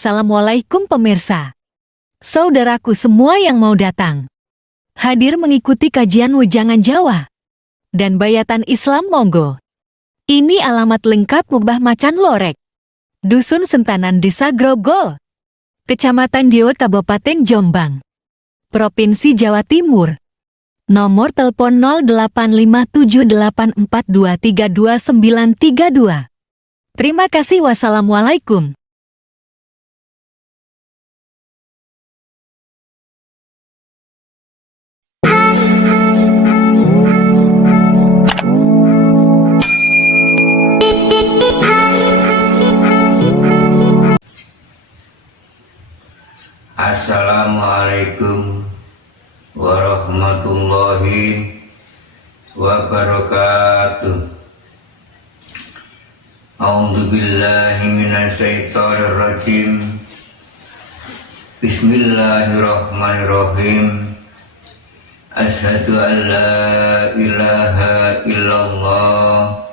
Assalamualaikum pemirsa. Saudaraku semua yang mau datang. Hadir mengikuti kajian Wejangan Jawa dan Bayatan Islam monggo. Ini alamat lengkap Mbah Macan Lorek, Dusun Sentanan Desa Grogol, Kecamatan Diewek Kabupaten Jombang, Provinsi Jawa Timur. Nomor telepon 085784232932. Terima kasih. Wassalamualaikum. Assalamualaikum warahmatullahi wabarakatuh. A'udzubillahi minasyaitonir rajim. Bismillahirrahmanirrahim. Asyhadu an la ilaha illallah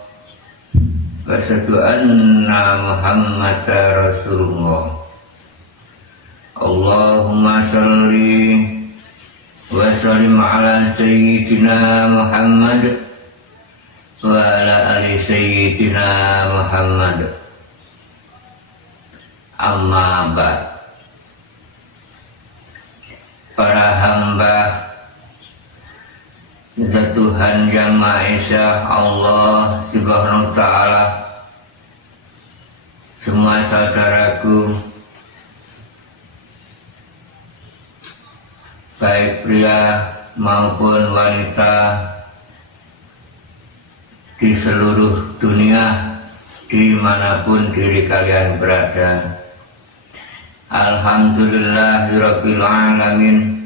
wa asyhadu anna Muhammadar Rasulullah. Allahumma sholli wa sallim ala sayyidina Muhammad wa ala ali sayyidina Muhammad. Amma ba'd. Para hamba Tuhan Yang Maha Esa, Allah Subhanahu wa Ta'ala, semua saudaraku, baik pria maupun wanita di seluruh dunia, dimanapun diri kalian berada. Alhamdulillahirabbil alamin.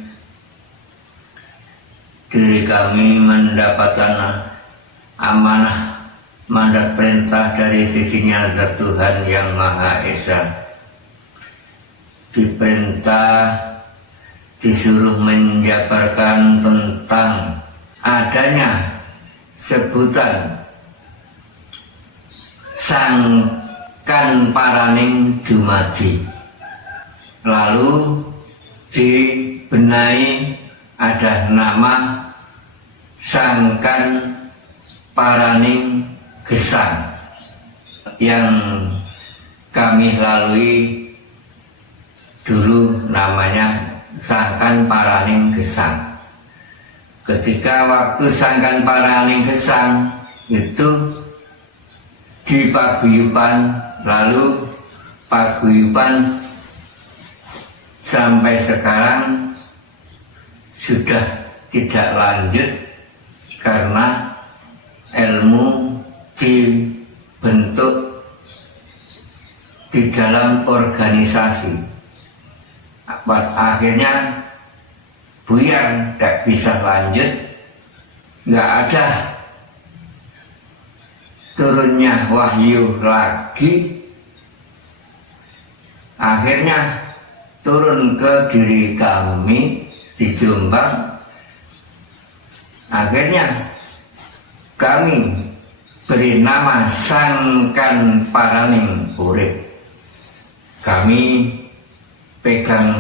Diri kami mendapatkan amanah mandat perintah dari sisinya Zat Tuhan Yang Maha Esa. Diperintah, disuruh menjabarkan tentang adanya sebutan Sangkan Paraning Dumadi. Lalu dibenahi ada nama Sangkan Paraning Gesang yang kami lalui dulu namanya Sangkan Paraning Gesang. Ketika waktu Sangkan Paraning Gesang itu di paguyuban, lalu paguyuban sampai sekarang sudah tidak lanjut karena ilmu dibentuk di dalam organisasi. Akhirnya buyar, tidak bisa lanjut, nggak ada turunnya wahyu lagi. Akhirnya turun ke diri kami di Jombang. Akhirnya kami beri nama Sangkan Paraning Urip. Kami pegang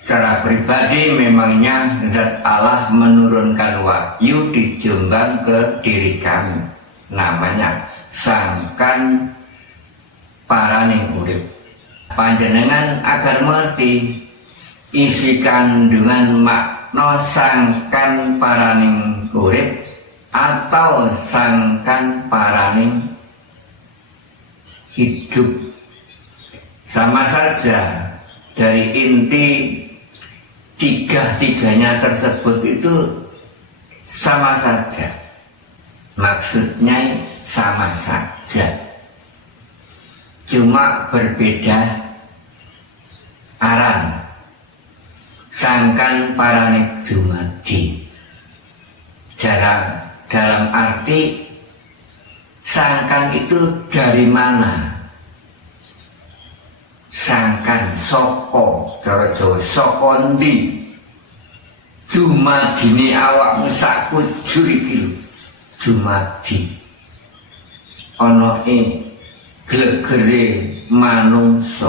secara pribadi, memangnya Zat Allah menurunkan wahyu di Jombang ke diri kami, namanya Sangkan Paraning Urip. Panjenengan agar mengerti isi kandungan makna Sangkan Paraning Urip atau Sangkan Paraning Hidup, sama saja. Dari inti tiga-tiganya tersebut itu sama saja, maksudnya sama saja, cuma berbeda aran. Sangkan Paraning Dumadi dalam arti sangkan itu dari mana? Sangkan soko, cara Jawa saka ndi? Dumadine awakmu sak kujur iki lho. Dumadi ana ing glegere manungsa.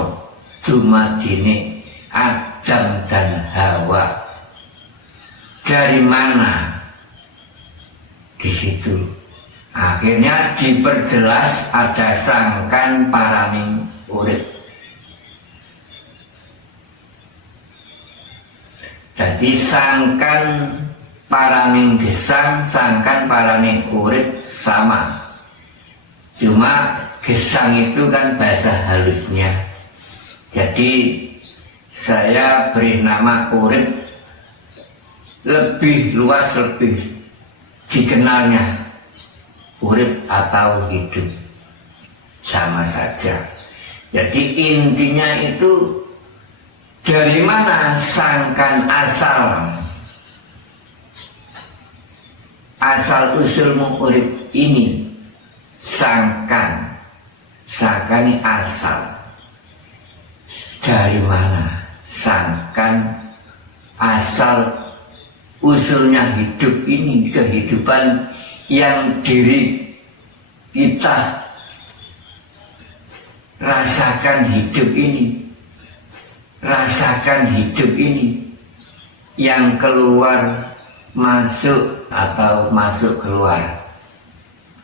dumadine Adam dan Hawa. Dari mana? Di situ akhirnya diperjelas ada sangkan paraning urip. Jadi sangkan paraning gesang, sangkan paraning urip sama. Cuma gesang itu kan bahasa halusnya. Jadi saya beri nama urip, lebih luas, lebih dikenalnya urip atau hidup sama saja. Jadi intinya itu dari mana sangkan asal usulmu urip ini. Sangkan ini asal. Dari mana sangkan asal usulnya hidup ini, kehidupan yang diri kita rasakan hidup ini, yang keluar masuk atau masuk keluar.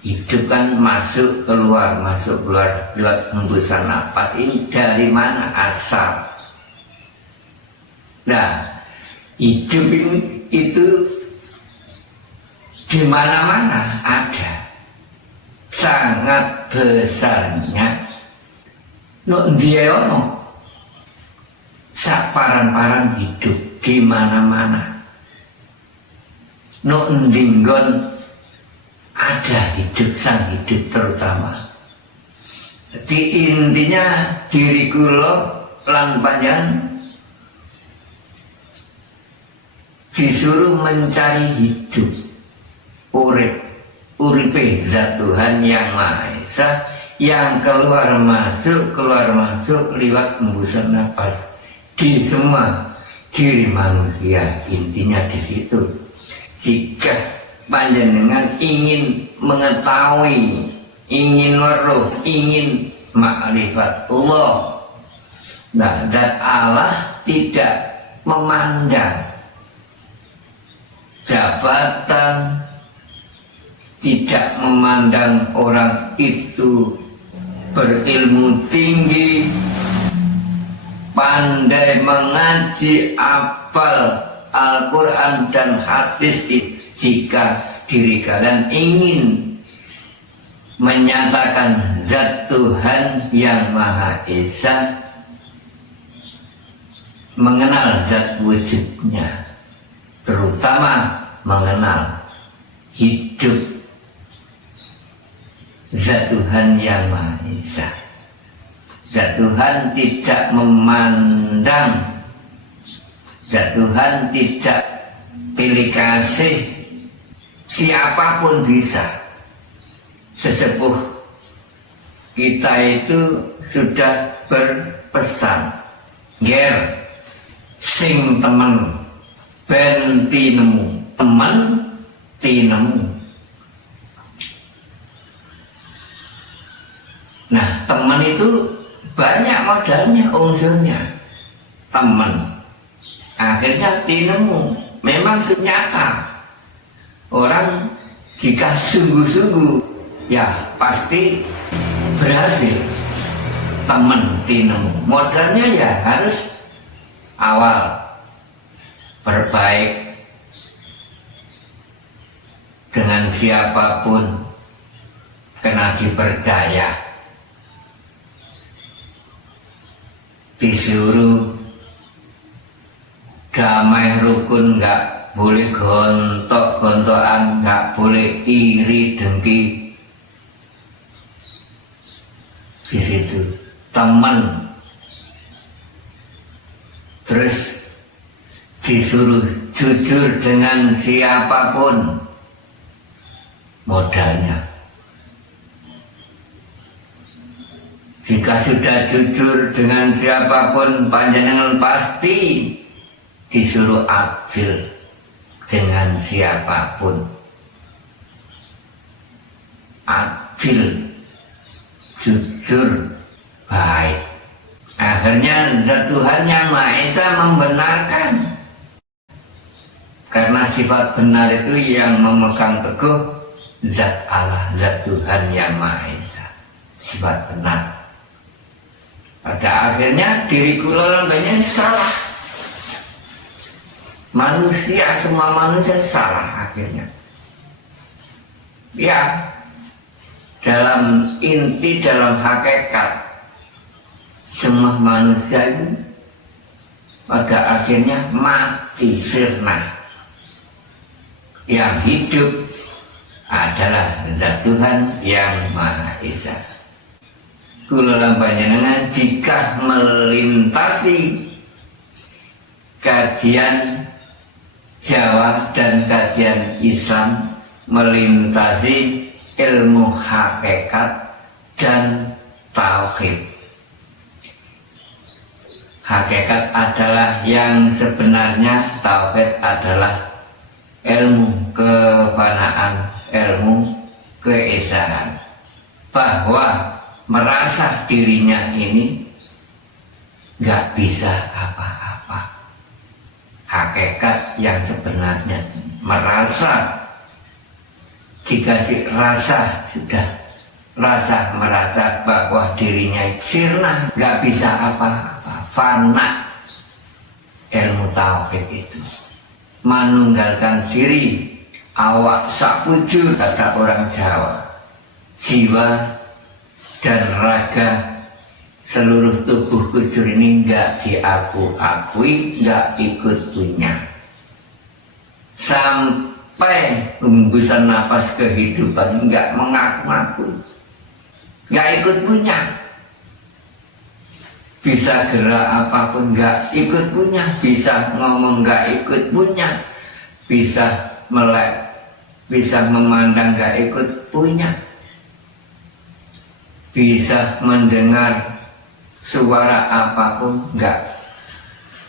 Hidup kan masuk keluar lewat hembusan napas. Ini dari mana asal? Nah, hidup itu di mana-mana ada, sangat besarnya. No dia ono saparan-paran hidup di mana-mana. No ndinggon ada hidup, sang hidup terutama. Jadi intinya diri kula lan panjenengan disuruh mencari hidup, uripe zat Tuhan yang Maha Esa, yang keluar masuk lewat hembusan nafas di semua diri manusia. Intinya di situ. Jika panjenengan ingin mengetahui, ingin weruh, ingin makrifat Allah, nah, zat Allah tidak memandang jabatan, tidak memandang orang itu berilmu tinggi, pandai mengaji, apal Al-Quran dan hadis. Jika diri kalian ingin menyatakan zat Tuhan yang Maha Esa, mengenal zat wujudnya, terutama mengenal hidup zat Tuhan yang Maha Esa. Zat Tuhan tidak memandang, zat Tuhan tidak pilih kasih, siapapun bisa. Sesepuh kita itu sudah berpesan, ger sing temen ben tinemu, temen tinemu. Nah, teman itu banyak modalnya, unsurnya. Teman, akhirnya tinemu. Memang nyata. Orang jika sungguh-sungguh, ya pasti berhasil. Teman tinemu. Modalnya ya harus awal berbaik dengan siapapun, kena dipercaya, disuruh damai rukun, nggak boleh gontok-gontokan, nggak boleh iri dengki. Di situ teman, terus disuruh jujur dengan siapapun, modalnya. Jika sudah jujur dengan siapapun, panjenengan pasti disuruh adil dengan siapapun. Adil, jujur, baik. Akhirnya zat Tuhan yang Maha Esa membenarkan. Karena sifat benar itu yang memegang teguh zat Allah, zat Tuhan yang Maha Esa, sifat benar. Pada akhirnya diriku lawan banyak salah. Manusia, semua manusia salah akhirnya. Ya, dalam inti, dalam hakikat, semua manusia itu pada akhirnya mati sirna. Yang hidup adalah zat Tuhan yang Maha Esa. Kula panjenengan jika melintasi kajian Jawa dan kajian Islam, melintasi ilmu hakikat dan tauhid. Hakikat adalah yang sebenarnya, tauhid adalah ilmu kefanaan, ilmu keesaan. Bahwa merasa dirinya ini nggak bisa apa-apa. Hakikat yang sebenarnya merasa, dikasih rasa, sudah rasa merasa bahwa dirinya sirna, nggak bisa apa-apa, fana. Ilmu tauhid itu menunggalkan diri, awak sapuju kata orang Jawa, jiwa dan raga seluruh tubuh kujur ini nggak diakui, nggak ikut punya. Sampai hembusan napas kehidupan nggak mengaku-ngaku, nggak ikut punya. Bisa gerak apapun nggak ikut punya, bisa ngomong nggak ikut punya, bisa melek, bisa memandang nggak ikut punya, bisa mendengar suara apapun nggak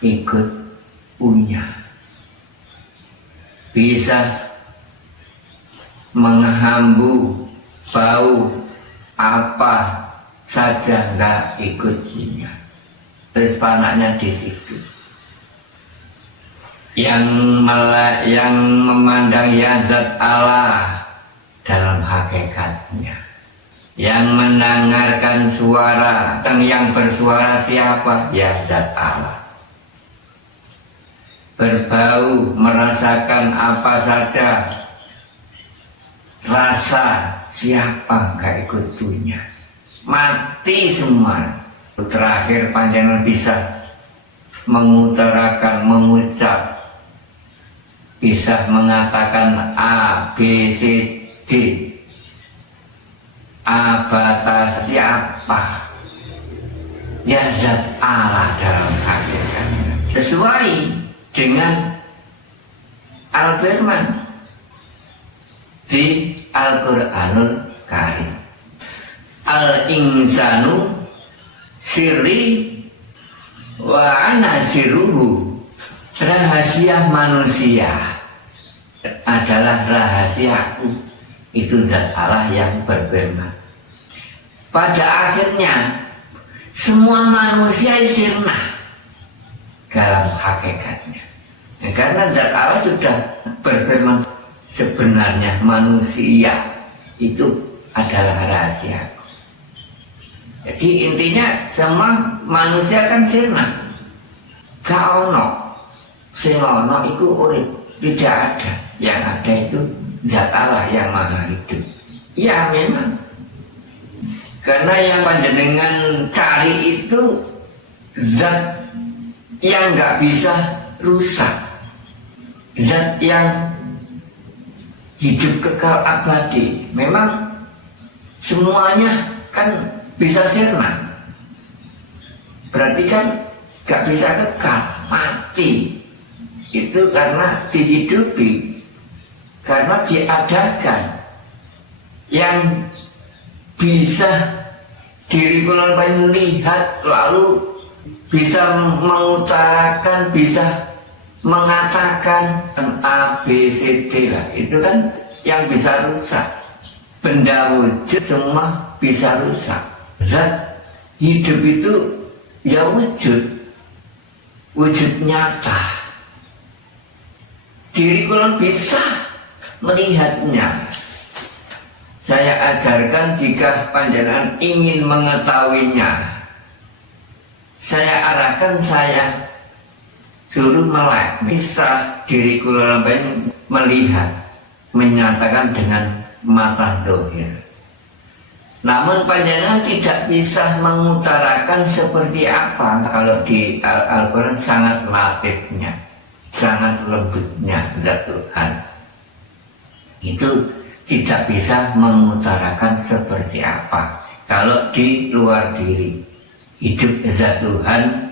ikut punya, bisa menghambu bau apa saja nggak ikut punya. Terus panaknya di situ. Yang memandang ya zat Allah dalam hakikatnya. Yang mendengarkan suara, yang bersuara siapa? Ya zat Allah. Berbau, merasakan apa saja, rasa siapa nggak ikut punya. Mati semua. Terakhir panjenengan bisa mengutarakan, mengucap, bisa mengatakan A, B, C, D. A batas siapa? Ya zat Allah dalam hakikatnya. Sesuai dengan Al-Firman di Al-Quranul Karim. Al-insanu sirri wa ana sirruhu. Rahasia manusia adalah rahasiaku. Itu zat Allah yang berfirman. Pada akhirnya semua manusia sirna dalam hakikatnya. Karena zat Allah sudah berfirman, sebenarnya manusia itu adalah rahasiaku. Jadi intinya semua manusia kan sirna. Gak ono sing ono iku urip, tidak ada. Yang ada itu zat Allah yang maha hidup. Ya memang. Karena yang panjenengan cari itu zat yang gak bisa rusak, zat yang hidup kekal abadi. Memang semuanya kan bisa sirna, berarti kan gak bisa kekal, mati. Itu karena dihidupi, karena diadakan. Yang bisa diri kulon lihat, lalu bisa mengutarakan, bisa mengatakan A, B, C, D lah. Itu kan yang bisa rusak. Benda wujud semua bisa rusak. Zat hidup itu ya wujud nyata. Diri kula bisa melihatnya. Saya ajarkan jika panjenengan ingin mengetahuinya, saya arahkan, saya suruh melek. Bisa diri kula melihat, menyatakan dengan mata zahir. Namun panjenengan tidak bisa mengutarakan seperti apa. Kalau di Al-Quran sangat latifnya, sangat lembutnya zat Tuhan. Itu tidak bisa mengutarakan seperti apa. Kalau di luar diri, hidup zat Tuhan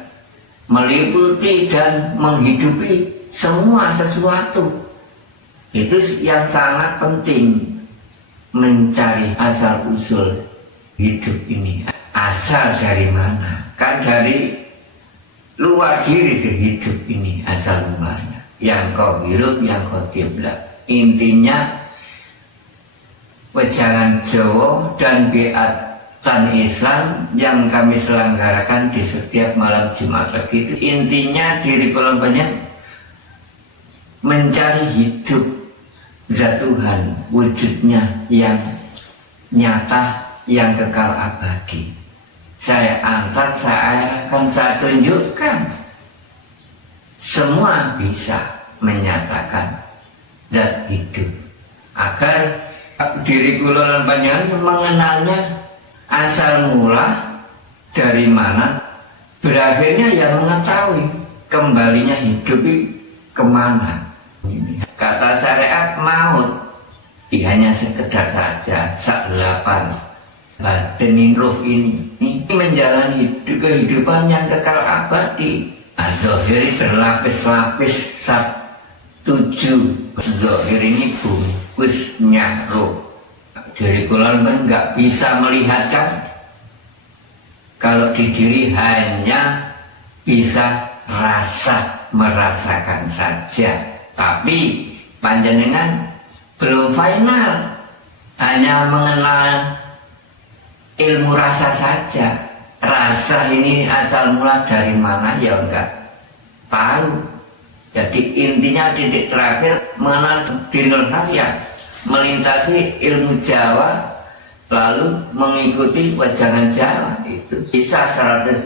meliputi dan menghidupi semua sesuatu. Itu yang sangat penting, mencari asal usul hidup ini. Asal dari mana? Kan dari luar diri hidup ini asal mulanya. Yang kau hirup, yang kau tiup. Intinya wejangan Jawa dan Beatan Islam yang kami selenggarakan di setiap malam Jumat Legi itu intinya diri kula banyak mencari hidup zat Tuhan, wujudnya yang nyata, yang kekal abadi. Saya antar, saya arahkan, saya tunjukkan. Semua bisa menyatakan zat hidup. Agar diri kula lan panjenengan mengenalnya asal mula dari mana, berakhirnya yang mengetahui kembalinya hidup kemana. Kata syariat maut hanya sekedar saja, sakdelapan batin roh ini menjalani kehidupan yang kekal abadi. Zahir berlapis-lapis 7. Zahir ini bungkusnya roh. Diri kula nggak bisa melihat kan? Kalau di diri hanya bisa merasakan saja. Tapi panjenengan belum final, hanya mengenal ilmu rasa saja. Rasa ini asal mula dari mana ya enggak tahu. Jadi intinya titik terakhir mengenal dinul karya, melintasi ilmu Jawa lalu mengikuti wejangan Jawa, itu bisa 100%.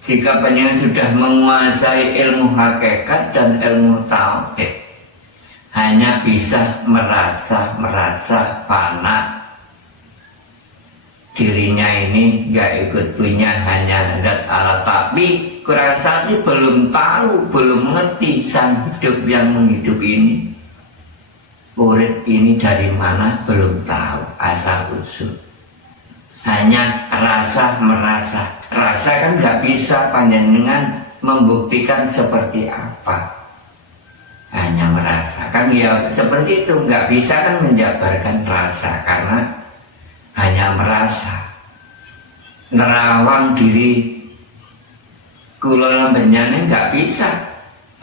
Jika panjenengan sudah menguasai ilmu hakikat dan ilmu tauhid, hanya bisa merasa fana. Dirinya ini gak ikut punya, hanya zat Allah. Tapi kurang satu belum tahu, belum mengerti sang hidup yang menghidup ini. Urip ini dari mana belum tahu asal usul. Hanya merasa. Rasa kan gak bisa panjenengan membuktikan seperti apa. Hanya merasa. Kan ya seperti itu, gak bisa kan menjabarkan rasa karena hanya merasa. Nerawang diri kula panjenengan gak bisa,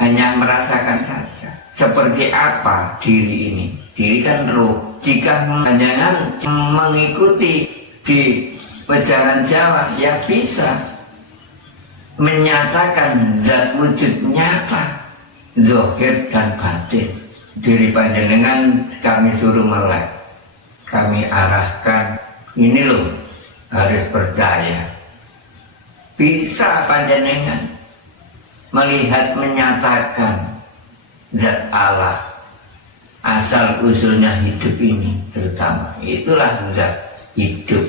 hanya merasakan saja. Seperti apa diri ini? Diri kan roh. Jika panjenengan mengikuti di wejangan Jawa, ya bisa menyatakan zat wujud nyata, zahir dan batin. Diri panjenengan kami suruh melek, kami arahkan, ini loh harus percaya. Bisa panjenengan melihat, menyatakan zat Allah, asal usulnya hidup ini terutama. Itulah zat hidup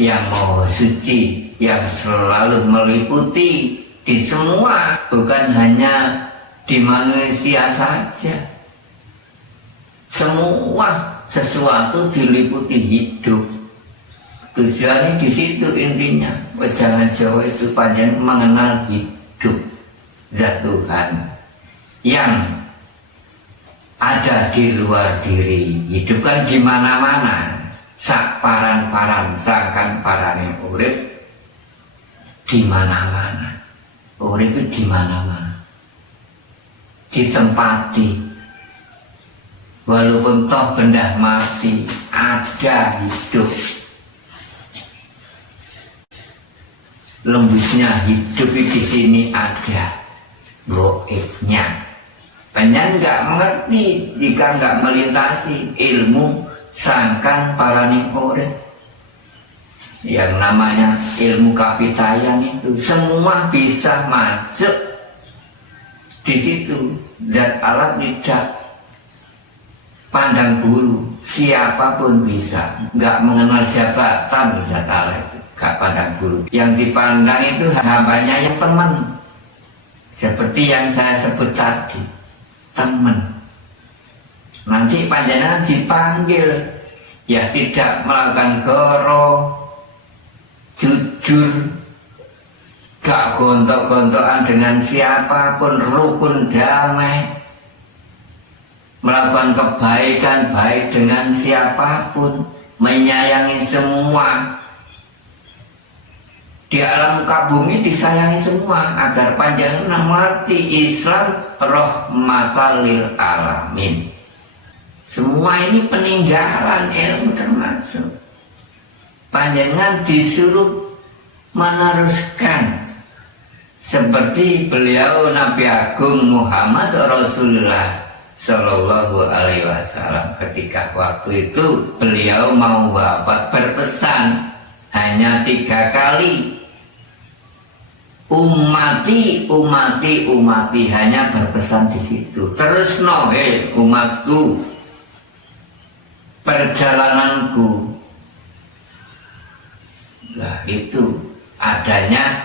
yang maha suci, yang selalu meliputi di semua, bukan hanya di manusia saja. Semua sesuatu diliputi hidup. Tujuannya di situ intinya. Wejangan Jawa itu panjang mengenal hidup zat Tuhan yang ada di luar diri. Hidup kan di mana-mana. Sak paran-paran, sakan parane urip di mana-mana. Urip itu di mana-mana. Ditempati. Walaupun toh benda mati, ada hidup. lembutnya hidup di sini ada goibnya. Banyak nggak mengerti jika nggak melintasi ilmu sangkan paraning urip. Yang namanya ilmu kapitayan itu semua bisa masuk di situ. Zat alam tidak pandang bulu, siapapun bisa, nggak mengenal jabatan zat alam itu, nggak pandang bulu. Yang dipandang itu hambanya yang teman, seperti yang saya sebut tadi, teman. Nanti panjenengan dipanggil, ya tidak melakukan goro, jujur, gak gontok-gontokan dengan siapapun, rukun damai, melakukan kebaikan baik dengan siapapun, menyayangi semua. Di alam muka bumi disayangi semua agar panjenengan mengerti Islam rahmatan lil alamin. Semua ini peninggalan ilmu termasuk. Panjenengan disuruh meneruskan seperti beliau Nabi Agung Muhammad Rasulullah Shallallahu Alaihi Wasallam. Ketika waktu itu beliau mau wafat berpesan hanya 3 kali, umati, umati, umati, hanya berpesan di situ. Terus umatku, perjalananku. Nah, itu adanya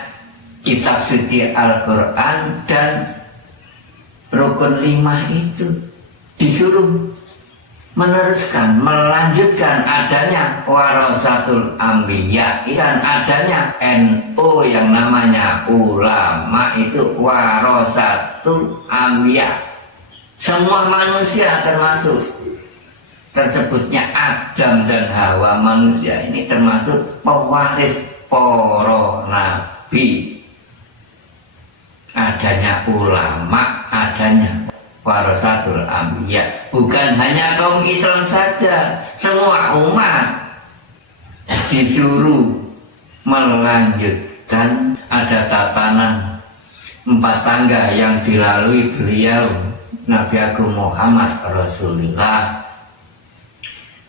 kitab suci Al-Quran dan rukun 5 itu disuruh meneruskan, melanjutkan adanya warasatul anbiya dan adanya NU yang namanya ulama itu warasatul anbiya. Semua manusia termasuk tersebutnya Adam dan Hawa, manusia ini termasuk pewaris para nabi. Adanya ulama, adanya warasatul anbiya. Bukan hanya kaum Islam saja, semua umat disuruh melanjutkan. Ada tatanan 4 tangga yang dilalui beliau Nabi Agung Muhammad Rasulullah.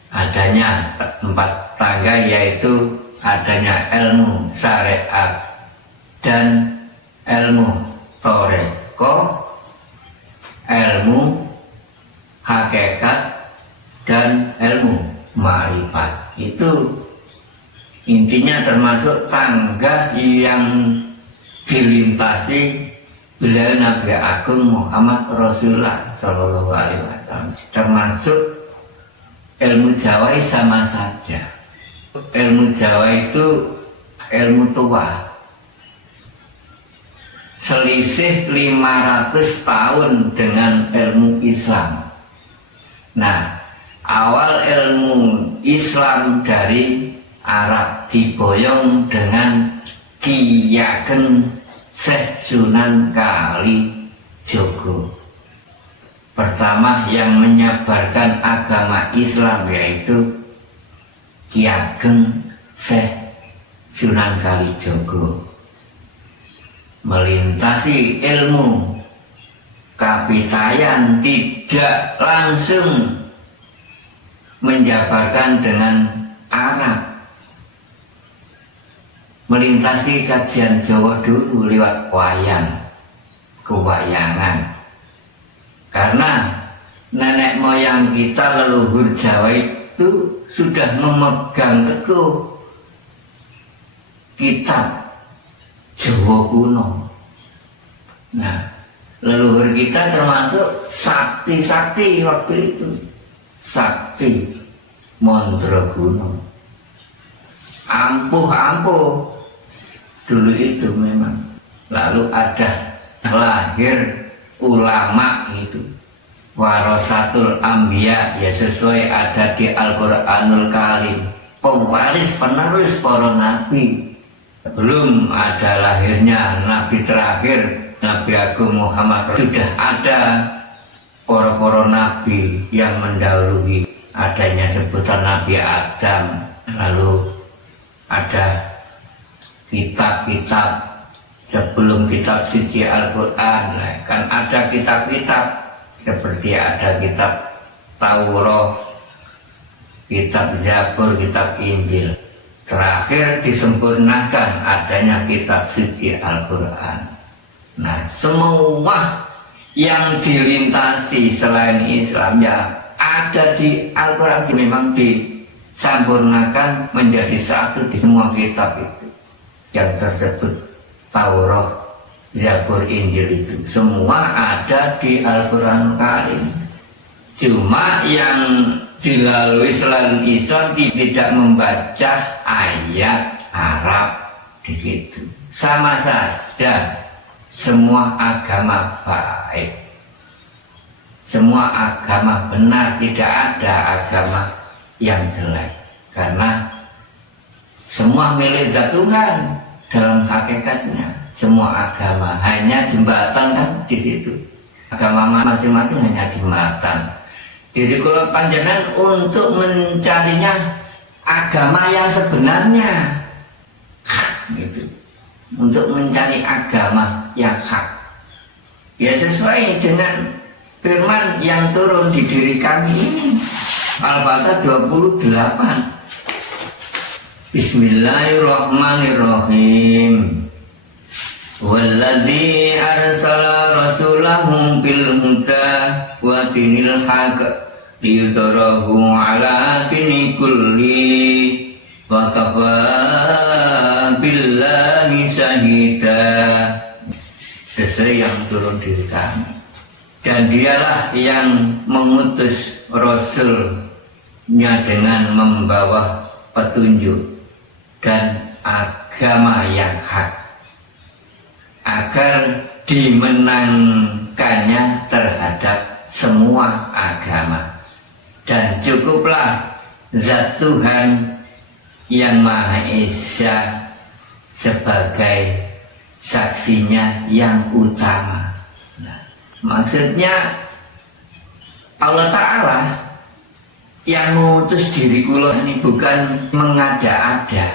Adanya 4 tangga, yaitu adanya ilmu syariat dan ilmu toreko, ilmu hakikat dan ilmu ma'rifat. Itu intinya termasuk tangga yang dilintasi beliau Nabi Agung Muhammad Rasulullah Shallallahu Alaihi Wasallam. Termasuk ilmu Jawa sama saja. Ilmu Jawa itu ilmu tua, selisih 500 tahun dengan ilmu Islam. Nah, awal ilmu Islam dari Arab diboyong dengan Ki Ageng Syekh Sunan Kalijogo. Pertama yang menyebarkan agama Islam yaitu Ki Ageng Syekh Sunan Kalijogo. Melintasi ilmu kapitayan, tidak langsung menjabarkan dengan Arab. Melintasi kajian Jawa dulu lewat wayang, kewayangan. Karena nenek moyang kita leluhur Jawa itu sudah memegang teguh kitab Jawa kuno. Nah, leluhur kita termasuk sakti-sakti waktu itu. Sakti Mandraguna, ampuh-ampuh dulu itu memang. Lalu ada lahir ulama itu warasatul anbiya, ya sesuai ada di Al-Quranul Karim, pewaris penerus para nabi. Belum ada lahirnya nabi terakhir Nabi Agung Muhammad, sudah ada para nabi yang mendahului. Adanya sebutan Nabi Adam, lalu ada kitab-kitab sebelum kitab suci Al-Quran. Nah, kan ada kitab-kitab seperti ada kitab Taurat, kitab Zabur, kitab Injil. Terakhir disempurnakan adanya kitab suci Al-Quran. Nah, semua yang dilintasi selain Islam ya ada di Al-Quran, memang disempurnakan menjadi satu di semua kitab itu yang tersebut Taurat, Zabur, Injil itu semua ada di Al-Quran Karim. Cuma yang dilalui selain Islam tidak membaca ayat Arab di situ. Sama saja, semua agama baik, semua agama benar, tidak ada agama yang jelek, karena semua milik zat Tuhan dalam hakikatnya. Semua agama hanya jembatan kan di situ. Agama masing-masing hanya jembatan. Jadi kalau panjenengan untuk mencarinya agama yang sebenarnya hak gitu, untuk mencari agama yang hak, ya sesuai dengan firman yang turun di diri kami ini, Al-Baqarah 28. Bismillahirrahmanirrahim. Walladzi arsala rasulahu bil huda wa dinil haq liyudhhirahu ala dini kulli wa kafa billahi syahida. Sesuai yang turun di kami, dan dialah yang mengutus rasulnya dengan membawa petunjuk dan agama yang hak, agar dimenangkannya terhadap semua agama. Dan cukuplah zat Tuhan yang Maha Esa sebagai saksinya yang utama. Nah, maksudnya Allah Ta'ala yang mengutus diri kula ini bukan mengada-ada.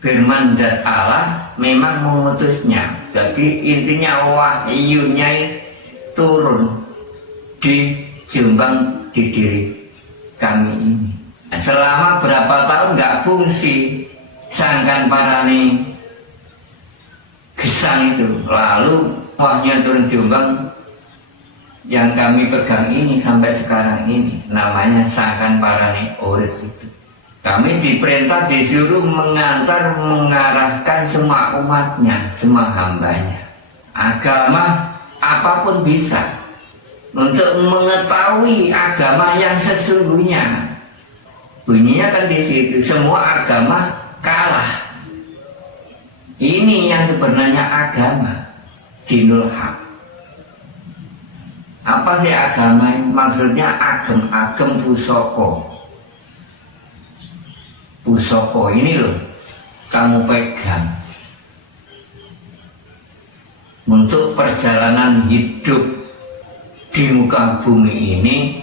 Firman zat Allah memang mengutusnya. Jadi intinya wahyunya turun di Jombang di diri kami ini. Selama berapa tahun nggak fungsi sangkan parani gesang itu, lalu wahyu turun Jombang yang kami pegang ini sampai sekarang ini, namanya sangkan parani urip itu. Kami diperintah, disuruh mengantar, mengarahkan semua umatnya, semua hambanya. Agama apapun bisa, untuk mengetahui agama yang sesungguhnya. Bunyinya kan di situ, semua agama kalah. Ini yang sebenarnya agama, dinul haq. Apa sih agama? Maksudnya agem pusoko. Pusoko ini loh, kamu pegang untuk perjalanan hidup di muka bumi ini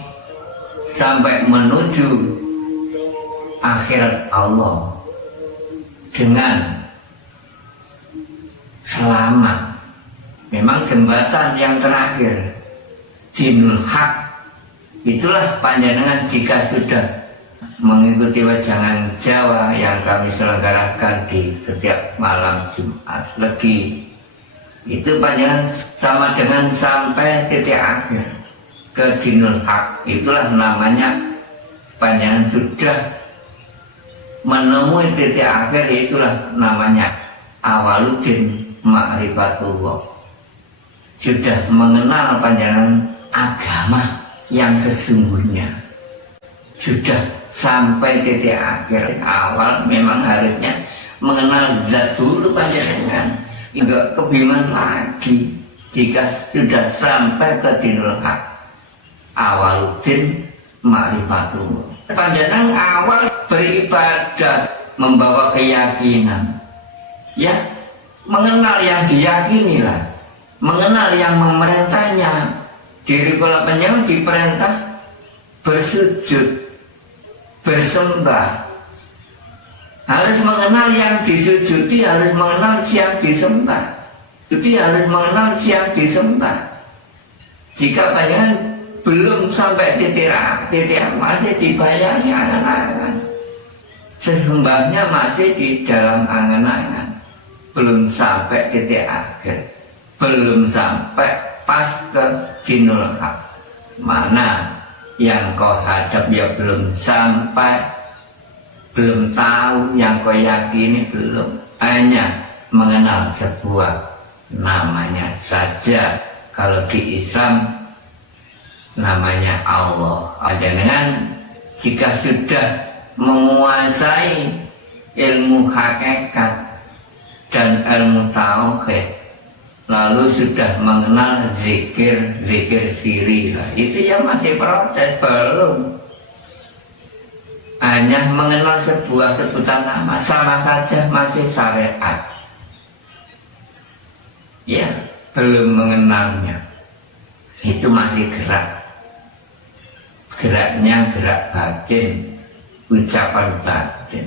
sampai menuju akhirat Allah dengan selamat. Memang jembatan yang terakhir, dinul haq, itulah panjenengan jika sudah mengikuti wajangan Jawa yang kami selenggarakan di setiap malam Jumat Legi, itu panjangan sama dengan sampai titik akhir ke dinul haq. Itulah namanya panjangan sudah menemui titik akhir, itulah namanya awaludin ma'rifatullah, sudah mengenal panjangan agama yang sesungguhnya, sudah sampai titik akhir. Awal memang harusnya mengenal zat dulu panjenengan, enggak kebingungan lagi jika sudah sampai ke dinul haq, awaludin ma'rifatullah. Panjenengan awal beribadah membawa keyakinan, ya, mengenal yang diyakini lah, mengenal yang memerintahnya. Diri kula panjenengan diperintah bersujud, bersembah Harus mengenal yang disujudi, harus mengenal yang disembah. Jadi harus mengenal yang disembah. Jika panjenengan belum sampai titik masih dibayangnya angan-angan, sesembahnya masih di dalam angan-angan, belum sampai titik akhir, belum sampai pas ke jinul haq. Mana yang kau hadap ya belum sampai, belum tahu, yang kau yakini belum, hanya mengenal sebuah namanya saja. Kalau di Islam namanya Allah. Dengan jika sudah menguasai ilmu hakikat dan ilmu tauhid, lalu sudah mengenal zikir siri, itu ya masih proses, belum. Hanya mengenal sebuah sebutan nama sama saja masih syariat. Ya, belum mengenalnya, itu masih geraknya gerak batin, ucapan batin.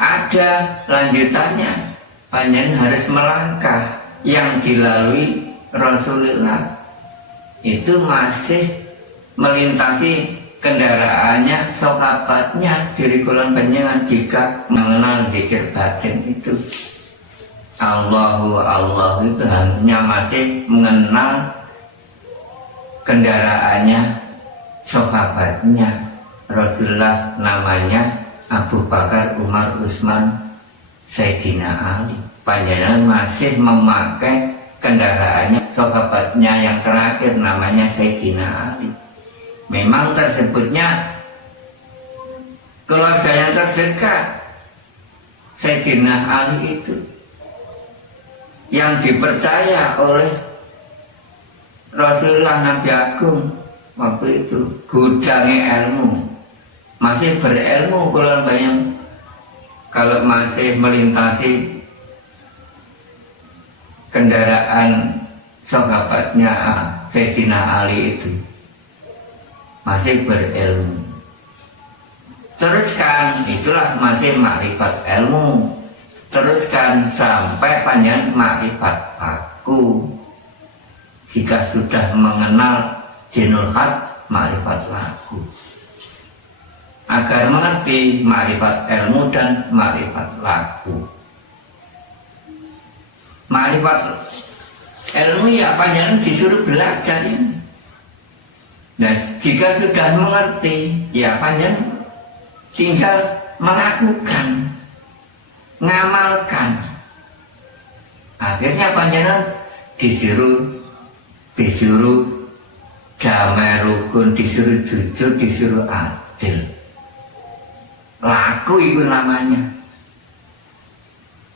Ada lanjutannya, panjenengan harus melangkah yang dilalui Rasulullah, itu masih melintasi kendaraannya, sahabatnya, diri kulan panjenengan jika mengenal zikir batin itu. Allah itu hanya masih mengenal kendaraannya, sahabatnya. Rasulullah namanya Abu Bakar, Umar, Utsman, Sayyidina Ali. Panjenengan masih memakai kendaraannya, sahabatnya yang terakhir namanya Sayyidina Ali. Memang tersebutnya keluarga yang terdekat Sayyidina Ali itu, yang dipercaya oleh Rasulullah Nabi Agung waktu itu, gudangnya ilmu, masih berilmu. Kalau masih melintasi kendaraan sahabatnya Sayyidina Ali itu, masih berilmu. Teruskan, itulah masih makrifat ilmu. Teruskan sampai panjang makrifat aku. Jika sudah mengenal jinul haq, makrifat laku. Agar mengerti makrifat ilmu dan makrifat laku. Makrifat ilmu ya panjang disuruh belajar ini. Nah, jika sudah mengerti, ya panjang tinggal melakukan, ngamalkan. Akhirnya panjenengan disuruh damai rukun, disuruh jujur, disuruh adil. Laku itu namanya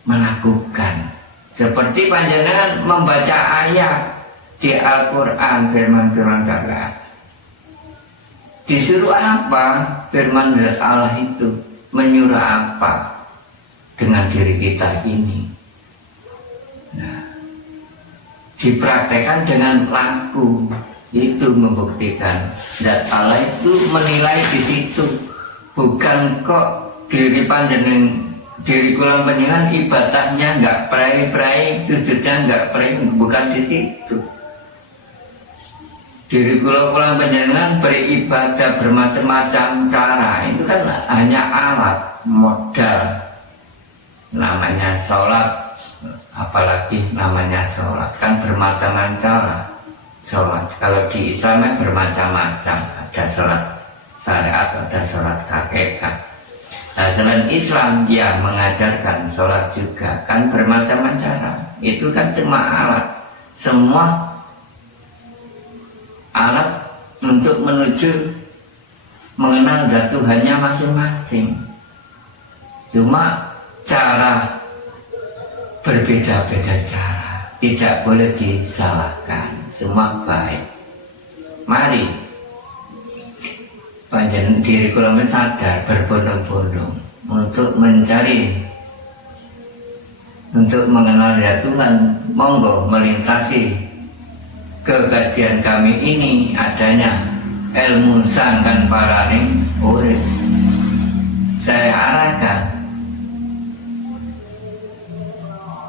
melakukan. Seperti panjenengan membaca ayat di Al-Quran, firman-firman Allah. Disuruh apa? Firman Allah itu menyuruh apa dengan diri kita ini? Nah, dipraktekkan dengan laku, itu membuktikan zat Allah itu menilai di situ. Bukan kok diri panjenengan, diri kulang panjenengan ibadahnya nggak prai-prai, sujudnya nggak prai, bukan di situ. Diri kulang panjenengan beribadah bermacam-macam cara, itu kan hanya alat, modal. Namanya sholat, apalagi namanya sholat, kan bermacam cara sholat. Kalau di Islam bermacam-macam, ada sholat syariat, ada sholat hakikat. Nah, selain Islam ya mengajarkan sholat juga, kan bermacam cara. Itu kan cuma alat, semua alat untuk menuju mengenal zat Tuhannya masing-masing. Cuma cara berbeda-beda cara, tidak boleh disalahkan, semua baik. Mari panjenengan diri kula sadar berbondong-bondong untuk mencari, untuk mengenal ya Tuhan. Monggo melintasi ke kajian kami ini adanya ilmu sangkan paraning urip. Saya arahkan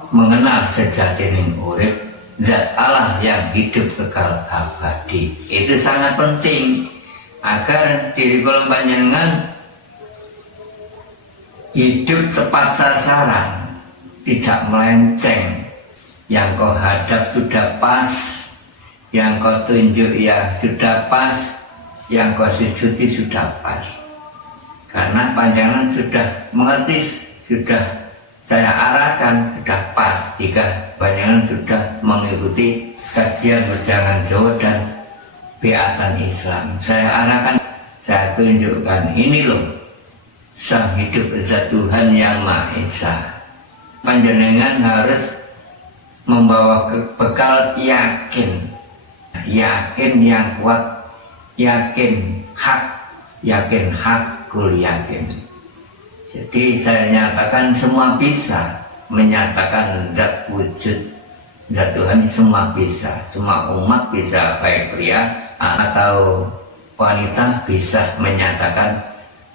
mengenal sejatining urip, zat Allah yang hidup kekal abadi. Itu sangat penting agar diri kula panjenengan hidup tepat sasaran, tidak melenceng. Yang kau hadap sudah pas, yang kau tunjuk ya sudah pas, yang kau sujudi sudah pas. Karena panjangan sudah mengerti, sudah saya arahkan, sudah pas. Jika panjangan sudah mengikuti kajian Wejangan Jawa dan Beatan Islam, saya arahkan, saya tunjukkan, ini loh sang hidup zat Tuhan yang Maha Esa. Panjenengan harus membawa bekal yakin, yakin yang kuat, yakin hakul yakin. Jadi saya nyatakan semua bisa, menyatakan zat wujud zat Tuhan semua bisa, semua umat bisa, baik pria atau wanita bisa menyatakan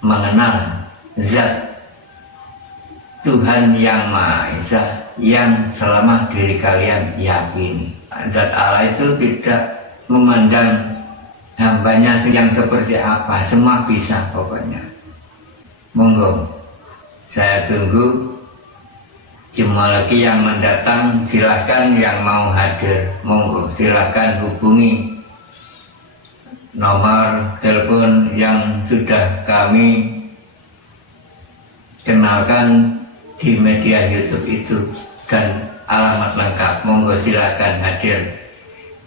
mengenal zat Tuhan yang Maha Esa yang selama diri kalian yakini. Zat Allah itu tidak memandang hambanya yang seperti apa, semua bisa pokoknya. Monggo, saya tunggu Jemaah lagi yang mendatang, silahkan yang mau hadir, monggo silahkan hubungi nomor telepon yang sudah kami kenalkan di media YouTube itu dan alamat lengkap. Monggo silahkan hadir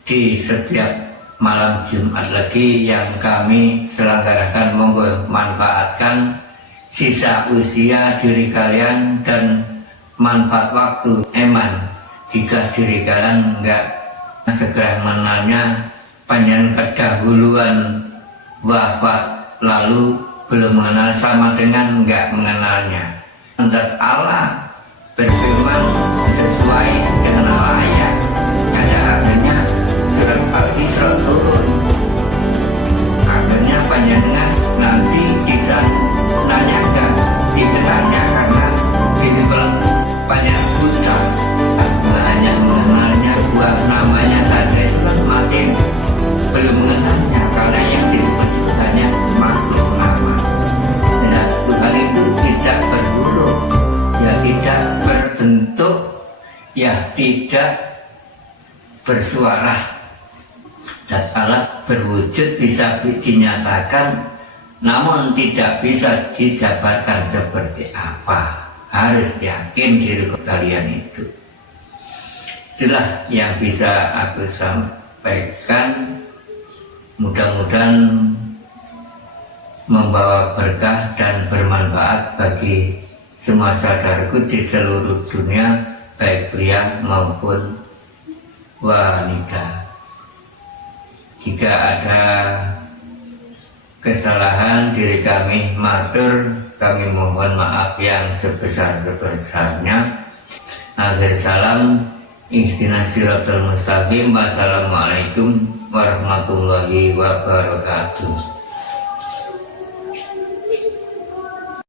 di setiap malam Jumat lagi yang kami selenggarakan. Monggo manfaatkan sisa usia diri kalian dan manfaat waktu eman. Jika diri kalian enggak segera mengenalnya, panjang kedahuluan wafat lalu belum mengenal sama dengan enggak mengenalnya. Zat Allah berfirman sesuai dengan ayat, pada akhirnya surat Al-Isra turun. Akhirnya panjenengan nanti bisa nanyakan, tidak hanya karena diri banyak buta, hanya mengenalnya buat namanya saja itu kan masih belum mengenalnya, karena yang disebut hanya makhluk nama. Nah, Tuhan itu tidak berhuruf, ya tidak berbentuk, ya tidak bersuara. Zat Allah berwujud bisa dinyatakan, namun tidak bisa dijabarkan seperti apa. Harus yakin diri kalian itu. Itulah yang bisa aku sampaikan. Mudah-mudahan membawa berkah dan bermanfaat bagi semua saudaraku di seluruh dunia, baik pria maupun wanita. Jika ada kesalahan diri kami matur, kami mohon maaf yang sebesar-besarnya. Akhir salam, ihdinas siratal mustaqim. Wassalamualaikum warahmatullahi wabarakatuh.